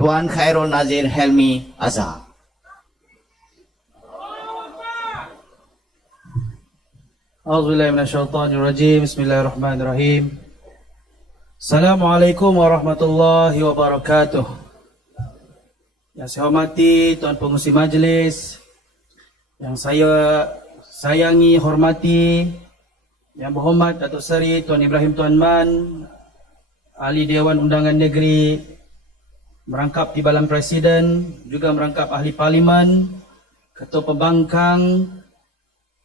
Tuan Khairul Nazir Helmi Azhar. أعوذ بالله من الشيطان الرجيم بسم الله الرحمن الرحيم السلام عليكم ورحمة الله وبركاته Yang saya hormati Tuan Pengusi Majlis Yang saya sayangi, hormati Yang berhormat Datuk Seri Tuan Ibrahim Tuan Man Ahli Dewan Undangan Negeri Merangkap Timbalan Presiden Juga merangkap Ahli Parlimen Ketua Pembangkang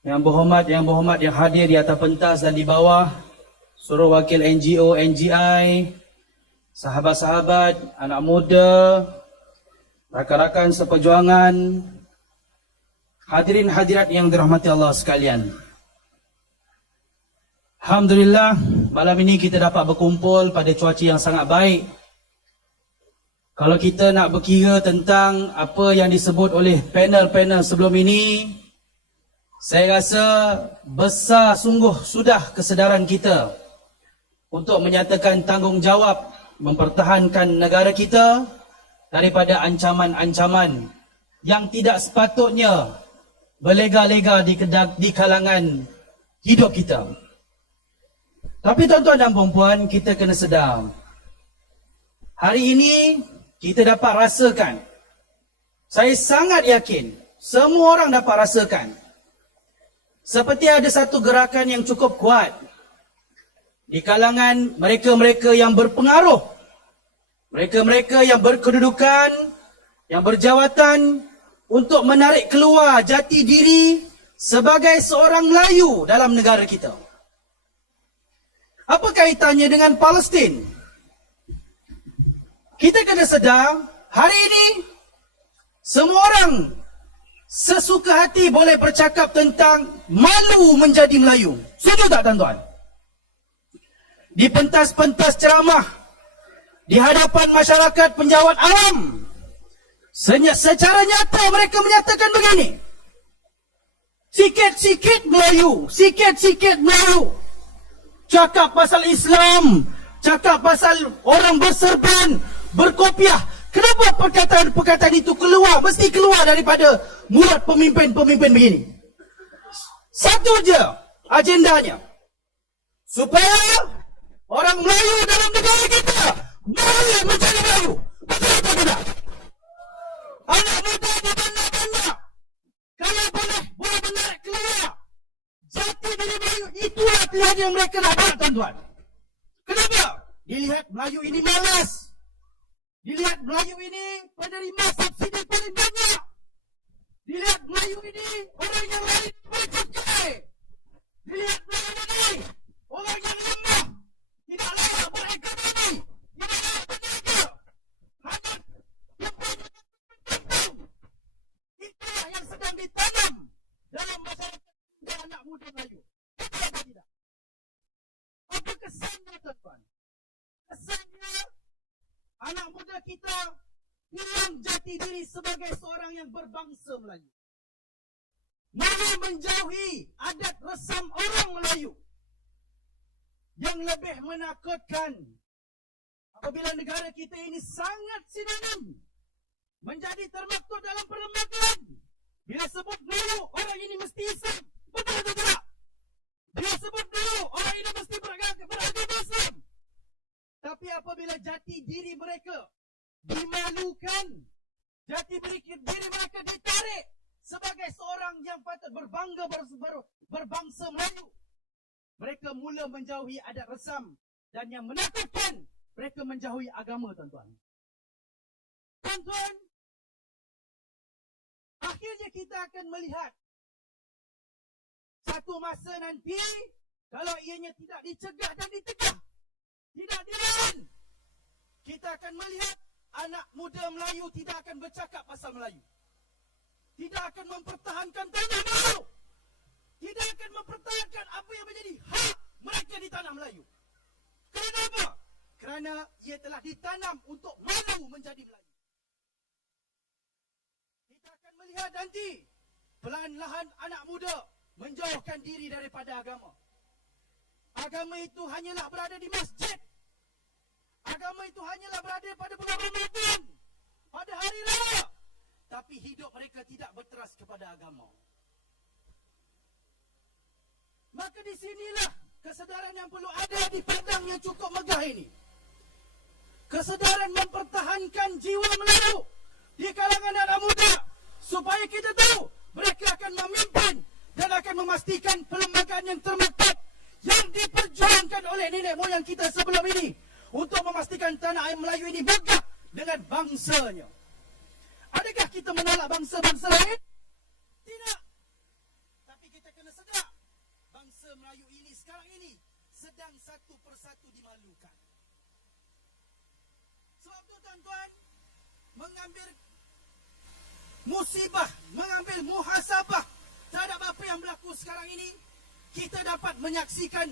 yang berhormat, yang berhormat yang hadir di atas pentas dan di bawah Suruh wakil NGO, NGI Sahabat-sahabat, anak muda Rakan-rakan seperjuangan Hadirin hadirat yang dirahmati Allah sekalian. Alhamdulillah Malam ini kita dapat berkumpul pada cuaca yang sangat baik Kalau kita nak berkira tentang Apa yang disebut oleh panel-panel sebelum ini saya rasa besar sungguh sudah kesedaran kita untuk menyatakan tanggungjawab mempertahankan negara kita daripada ancaman-ancaman yang tidak sepatutnya berlega-lega di, di kalangan hidup kita. Tapi tuan-tuan dan puan kita kena sedar. Hari ini kita dapat rasakan. Saya sangat yakin semua orang dapat rasakan seperti ada satu gerakan yang cukup kuat di kalangan mereka-mereka yang berpengaruh, mereka-mereka yang berkedudukan, yang berjawatan untuk menarik keluar jati diri sebagai seorang Melayu dalam negara kita. Apa kaitannya dengan Palestin? Kita kena sedar, hari ini semua orang sesuka hati boleh bercakap tentang malu menjadi Melayu. Setuju tak tuan-tuan? Di pentas-pentas ceramah, di hadapan masyarakat penjawat awam, secara nyata mereka menyatakan begini. Sikit-sikit Melayu, sikit-sikit Melayu. Cakap pasal Islam, cakap pasal orang berserban, berkopiah. Kenapa perkataan-perkataan itu keluar, mesti keluar daripada mulut pemimpin-pemimpin begini? Satu je agendanya. Supaya orang Melayu dalam negara kita boleh menjadi Melayu. Betul atau tidak? Anak muda di banyak-banyak. Kalau boleh, boleh menarik keluar. Jati diri Melayu, itulah pilihan yang mereka buat, tuan-tuan. Kenapa? Dilihat Melayu ini malas. Melayu ini penerima subsidi paling banyak. Dilihat Melayu ini orang yang lain bercekai. Dilihat Melayu ini orang yang lemah. Tidak layak berekonomi. Tidak layak berniaga. Hanya yang punya untung. Itulah yang sedang ditanam dalam masyarakat dan anak muda Melayu. Betul atau tidak? Apa kesannya tuan-tuan? Kesannya anak muda kita hilang jati diri sebagai seorang yang berbangsa Melayu. Mahu menjauhi adat resam orang Melayu. Yang lebih menakutkan apabila negara kita ini sangat sinonim menjadi termaktub dalam perlembagaan. Bila sebut Melayu, orang ini mesti Islam. Betul atau tidak? Bila sebut Melayu, orang ini mesti beragama beragama. Tapi apabila jati diri mereka dimalukan, jati diri, mereka ditarik sebagai seorang yang patut berbangga ber, ber, berbangsa Melayu, mereka mula menjauhi adat resam dan yang menakutkan mereka menjauhi agama tuan-tuan. Tuan-tuan, akhirnya kita akan melihat satu masa nanti kalau ianya tidak dicegah dan ditegah tidak dilawan. Akan melihat anak muda Melayu tidak akan bercakap pasal Melayu. Tidak akan mempertahankan tanah Melayu. Tidak akan mempertahankan apa yang menjadi hak mereka di tanah Melayu. Kenapa? Kerana ia telah ditanam untuk malu menjadi Melayu. Kita akan melihat nanti perlahan-lahan anak muda menjauhkan diri daripada agama. Agama itu hanyalah berada di masjid. Agama itu hanyalah berada pada bulan Ramadan. Tapi hidup mereka tidak berteras kepada agama. Maka di sinilah kesedaran yang perlu ada di padang yang cukup megah ini. Kesedaran mempertahankan jiwa Melayu di kalangan anak muda supaya kita tahu mereka akan memimpin dan akan memastikan perlembagaan yang termantap yang diperjuangkan oleh nenek moyang kita sebelum ini untuk memastikan tanah air Melayu ini megah dengan bangsanya. Adakah kita menolak bangsa-bangsa lain? Tidak. Tapi kita kena sedar bangsa Melayu ini sekarang ini sedang satu persatu dimalukan. Sebab tu tuan-tuan mengambil musibah, mengambil muhasabah terhadap apa yang berlaku sekarang ini, kita dapat menyaksikan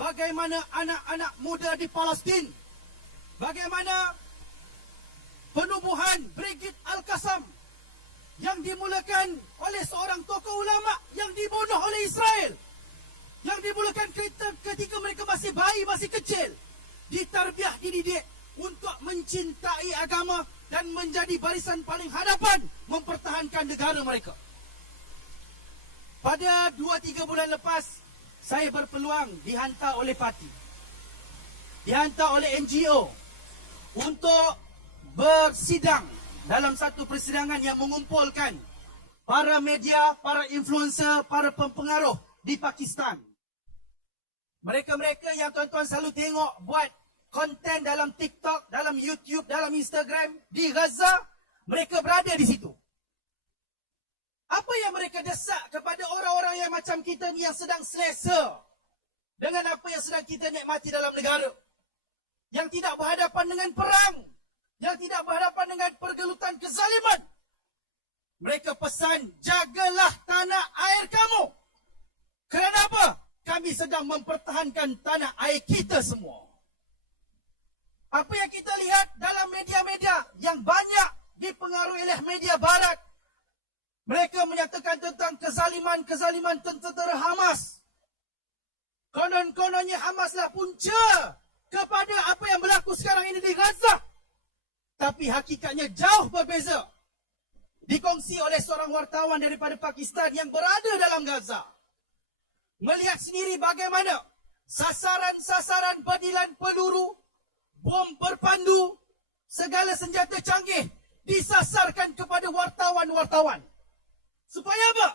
bagaimana anak-anak muda di Palestin, bagaimana penubuhan Brigid Al-Qassam yang dimulakan oleh seorang tokoh ulama yang dibunuh oleh Israel. Yang dimulakan ketika, mereka masih bayi, masih kecil. Ditarbiah, dididik untuk mencintai agama dan menjadi barisan paling hadapan mempertahankan negara mereka. Pada 2-3 bulan lepas, saya berpeluang dihantar oleh parti. Dihantar oleh NGO untuk bersidang dalam satu persidangan yang mengumpulkan para media, para influencer, para pempengaruh di Pakistan. Mereka-mereka yang tuan-tuan selalu tengok buat konten dalam TikTok, dalam YouTube, dalam Instagram di Gaza, mereka berada di situ. Apa yang mereka desak kepada orang-orang yang macam kita ni yang sedang selesa dengan apa yang sedang kita nikmati dalam negara? Yang tidak berhadapan dengan perang, yang tidak berhadapan dengan pergelutan kezaliman. Mereka pesan, jagalah tanah air kamu. Kerana apa? Kami sedang mempertahankan tanah air kita semua. Apa yang kita lihat dalam media-media yang banyak dipengaruhi oleh media barat. Mereka menyatakan tentang kezaliman-kezaliman tentera Hamas. Konon-kononnya Hamaslah punca kepada apa yang berlaku sekarang ini di Gaza. Tapi hakikatnya jauh berbeza. Dikongsi oleh seorang wartawan daripada Pakistan yang berada dalam Gaza. Melihat sendiri bagaimana sasaran-sasaran badilan peluru, bom berpandu, segala senjata canggih disasarkan kepada wartawan-wartawan. Supaya apa?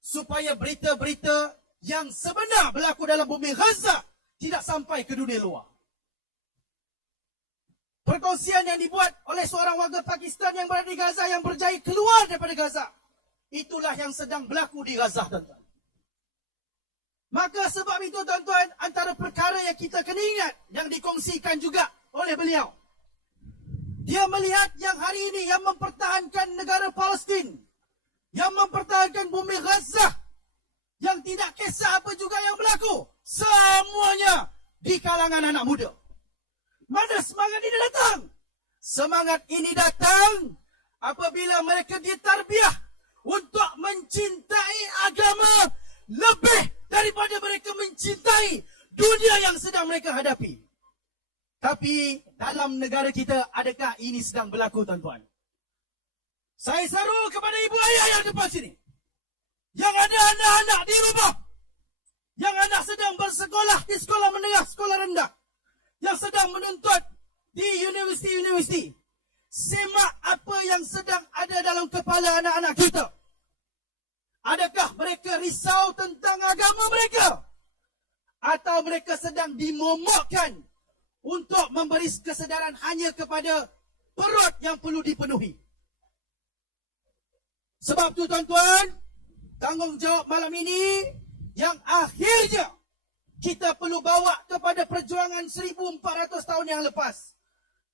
Supaya berita-berita yang sebenar berlaku dalam bumi Gaza tidak sampai ke dunia luar. Perkongsian yang dibuat oleh seorang warga Pakistan yang berada di Gaza yang berjaya keluar daripada Gaza. Itulah yang sedang berlaku di Gaza, tuan-tuan. Maka sebab itu, tuan-tuan, antara perkara yang kita kena ingat yang dikongsikan juga oleh beliau. Dia melihat yang hari ini yang mempertahankan negara Palestin, yang mempertahankan bumi Gaza, yang tidak kisah apa juga yang berlaku, semuanya di kalangan anak muda. Mana semangat ini datang? Semangat ini datang apabila mereka ditarbiah untuk mencintai agama lebih daripada mereka mencintai dunia yang sedang mereka hadapi. Tapi dalam negara kita adakah ini sedang berlaku tuan-tuan? Saya seru kepada ibu ayah yang depan sini. Yang ada anak-anak di rumah. Yang anak sedang bersekolah di sekolah menengah, sekolah rendah yang sedang menuntut di universiti-universiti. Semak apa yang sedang ada dalam kepala anak-anak kita. Adakah mereka risau tentang agama mereka? Atau mereka sedang dimomokkan untuk memberi kesedaran hanya kepada perut yang perlu dipenuhi? Sebab tu tuan-tuan, tanggungjawab malam ini yang akhirnya kita perlu bawa kepada perjuangan 1400 tahun yang lepas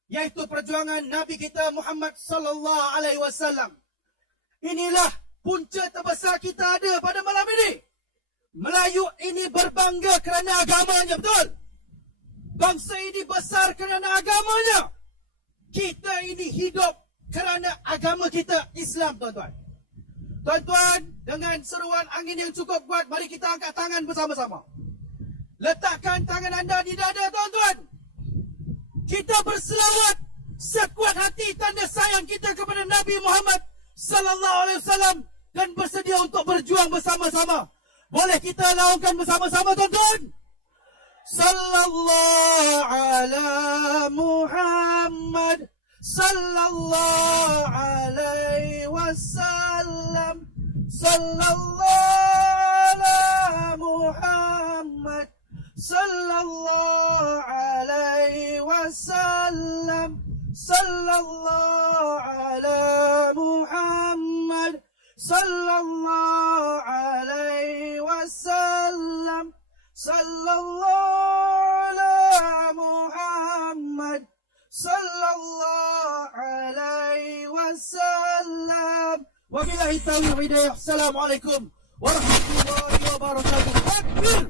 yaitu perjuangan Nabi kita Muhammad sallallahu alaihi wasallam. Inilah punca terbesar kita ada pada malam ini. Melayu ini berbangga kerana agamanya, betul? Bangsa ini besar kerana agamanya. Kita ini hidup kerana agama kita Islam, tuan-tuan. Tuan-tuan, dengan seruan angin yang cukup kuat, mari kita angkat tangan bersama-sama. Letakkan tangan anda di dada tuan-tuan. Kita berselawat sekuat hati tanda sayang kita kepada Nabi Muhammad sallallahu alaihi wasallam dan bersedia untuk berjuang bersama-sama. Boleh kita laungkan bersama-sama tuan-tuan? Sallallahu ala Muhammad sallallahu alaihi wasallam sallallahu wasallam sallallahu ala Muhammad sallallahu alaihi wasallam wabillahi taufiq hidayah assalamualaikum warahmatullahi wabarakatuh takbir